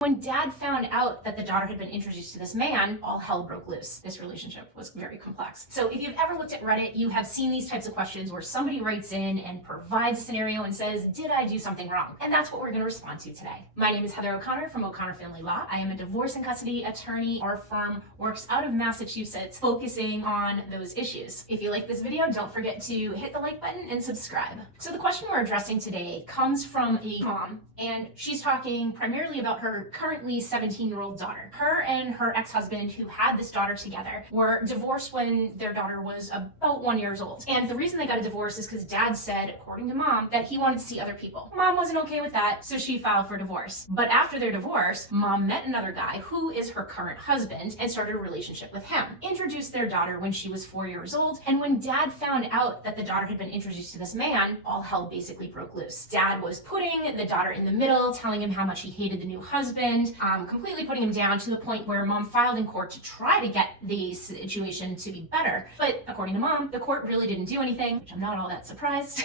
When dad found out that the daughter had been introduced to this man, all hell broke loose. This relationship was very complex. So if you've ever looked at Reddit, you have seen these types of questions where somebody writes in and provides a scenario and says, did I do something wrong? And that's what we're going to respond to today. My name is Heather O'Connor from O'Connor Family Law. I am a divorce and custody attorney. Our firm works out of Massachusetts, focusing on those issues. If you like this video, don't forget to hit the like button and subscribe. So the question we're addressing today comes from a mom, and she's talking primarily about her currently 17-year-old daughter. Her and her ex-husband, who had this daughter together, were divorced when their daughter was about 1 year old. And the reason they got a divorce is because dad said, according to mom, that he wanted to see other people. Mom wasn't okay with that, so she filed for divorce. But after their divorce, mom met another guy who is her current husband and started a relationship with him. Introduced their daughter when she was 4 years old, and when dad found out that the daughter had been introduced to this man, all hell basically broke loose. Dad was putting the daughter in the middle, telling him how much he hated the new husband, completely putting him down to the point where mom filed in court to try to get the situation to be better. But according to mom, the court really didn't do anything, which I'm not all that surprised.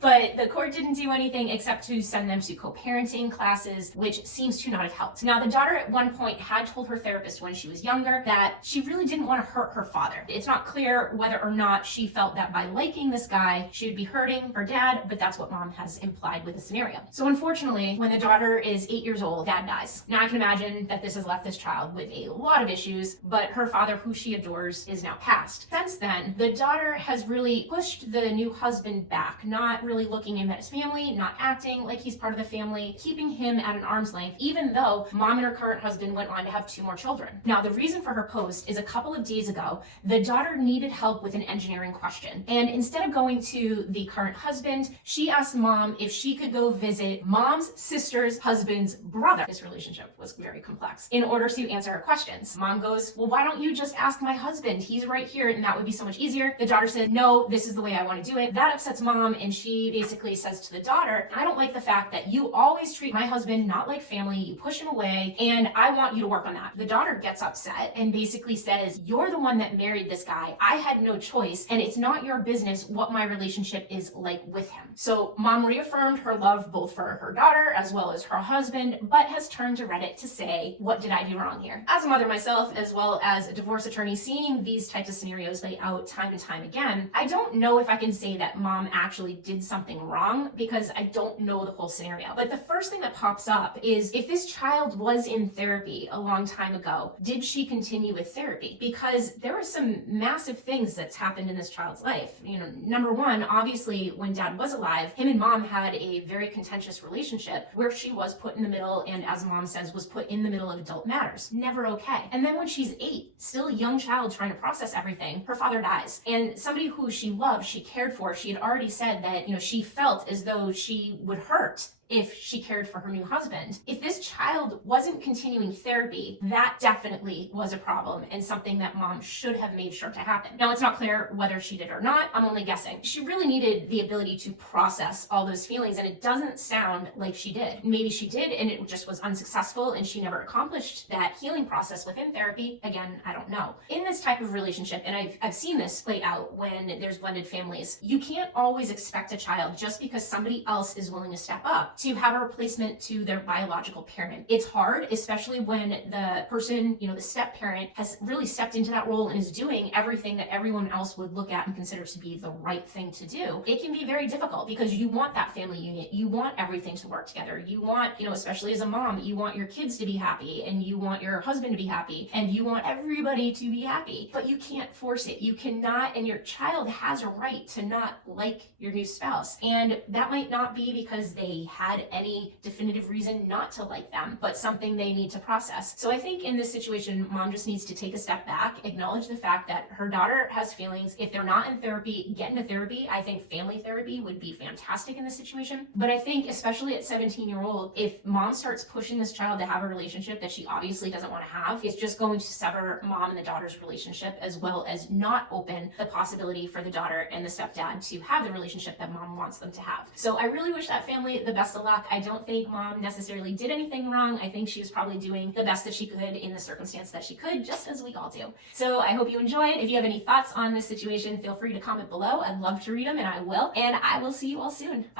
But the court didn't do anything except to send them to co-parenting classes, which seems to not have helped. Now, the daughter at one point had told her therapist when she was younger that she really didn't want to hurt her father. It's not clear whether or not she felt that by liking this guy, she would be hurting her dad, but that's what mom has implied with the scenario. So unfortunately, when the daughter is 8 years old, dad dies. Now I can imagine that this has left this child with a lot of issues, but her father, who she adores, is now passed. Since then, the daughter has really pushed the new husband back, not really looking him at his family, not acting like he's part of the family, keeping him at an arm's length, even though mom and her current husband went on to have 2 more children. Now, the reason for her post is a couple of days ago, the daughter needed help with an engineering question. And instead of going to the current husband, she asked mom if she could go visit mom's sister's husband's brother. This relationship was very complex. In order to answer her questions, mom goes, well, why don't you just ask my husband? He's right here and that would be so much easier. The daughter said, no, this is the way I want to do it. That upsets mom, and she basically says to the daughter, I don't like the fact that you always treat my husband not like family, you push him away, and I want you to work on that. The daughter gets upset and basically says, you're the one that married this guy. I had no choice, and it's not your business what my relationship is like with him. So mom reaffirmed her love both for her daughter as well as her husband, but has turned to Reddit to say, what did I do wrong here? As a mother myself, as well as a divorce attorney, seeing these types of scenarios play out time and time again, I don't know if I can say that mom actually did something wrong because I don't know the whole scenario. But the first thing that pops up is, if this child was in therapy a long time ago, did she continue with therapy? Because there are some massive things that's happened in this child's life. Number one, obviously, when dad was alive, him and mom had a very contentious relationship where she was put in the middle, and as mom says, was put in the middle of adult matters. Never okay. And then when she's 8, still a young child trying to process everything, her father dies. And somebody who she loved, she cared for, she had already said that, she felt as though she would hurt if she cared for her new husband. If this child wasn't continuing therapy, that definitely was a problem and something that mom should have made sure to happen. Now, it's not clear whether she did or not. I'm only guessing. She really needed the ability to process all those feelings, and it doesn't sound like she did. Maybe she did, and it just was unsuccessful, and she never accomplished that healing process within therapy. Again, I don't know. In this type of relationship, and I've seen this play out when there's blended families, you can't always expect a child, just because somebody else is willing to step up, to have a replacement to their biological parent. It's hard, especially when the person, the step parent, has really stepped into that role and is doing everything that everyone else would look at and consider to be the right thing to do. It can be very difficult because you want that family unit. You want everything to work together. You want, especially as a mom, you want your kids to be happy, and you want your husband to be happy, and you want everybody to be happy. But you can't force it. You cannot, and your child has a right to not like your new spouse. And that might not be because they had any definitive reason not to like them, but something they need to process. So I think in this situation, mom just needs to take a step back, acknowledge the fact that her daughter has feelings. If they're not in therapy, get into therapy. I think family therapy would be fantastic in this situation. But I think, especially at 17-year-old, if mom starts pushing this child to have a relationship that she obviously doesn't want to have, it's just going to sever mom and the daughter's relationship, as well as not open the possibility for the daughter and the stepdad to have the relationship that mom wants them to have. So I really wish that family the best of luck. I don't think mom necessarily did anything wrong. I think she was probably doing the best that she could in the circumstance that she could, just as we all do. So I hope you enjoyed. If you have any thoughts on this situation, feel free to comment below. I'd love to read them, and I will. And I will see you all soon. Bye.